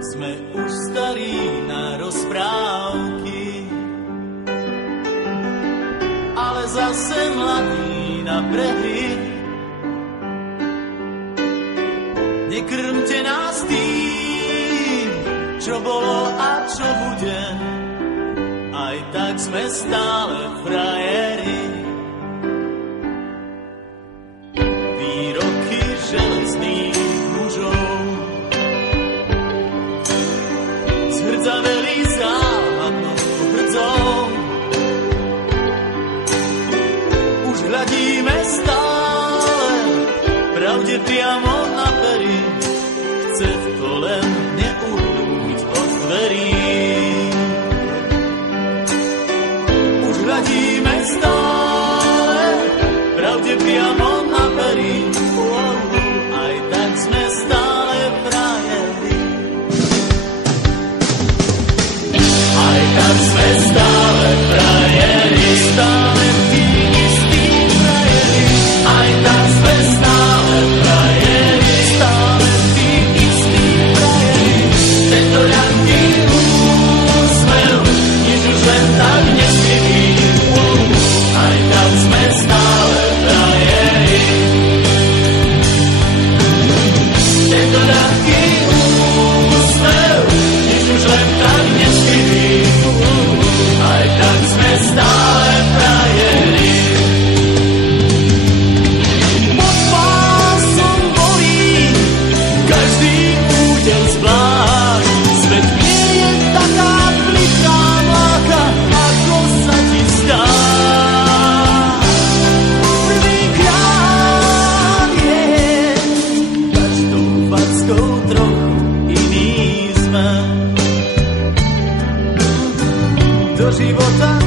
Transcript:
Sme už starí na rozprávky, ale zase mladí na prehry. Nekrmte nás tým, čo bolo a čo bude, aj tak sme stále frajeri. Výroky železných mužov zhrdzaveli záhadnou hrdzou. Už hľadíme stále pravde priamo na pery, chce to len neuhnúť od dverí. Už hľadíme stále pravde priamo na pery, aj tak sme stále frajeri. Aj tak sme stále frajeri, stále tí istí frajeri. Aj tak sme stále frajeri, stále tí istí frajeri. Tento ľahký úsmev, nič už len tak nesmivý. Aj tak sme stále frajeri. Tento ľahký úsmev, nič už len tak nesmivý. Aj tak sme stále frajeri. Pod pásom bolí každý údel zvlášť. Svet nie je taká pliká mláka, ako sa ti zdá. Prvýkrát je každou fackou trochu iný sme. Do života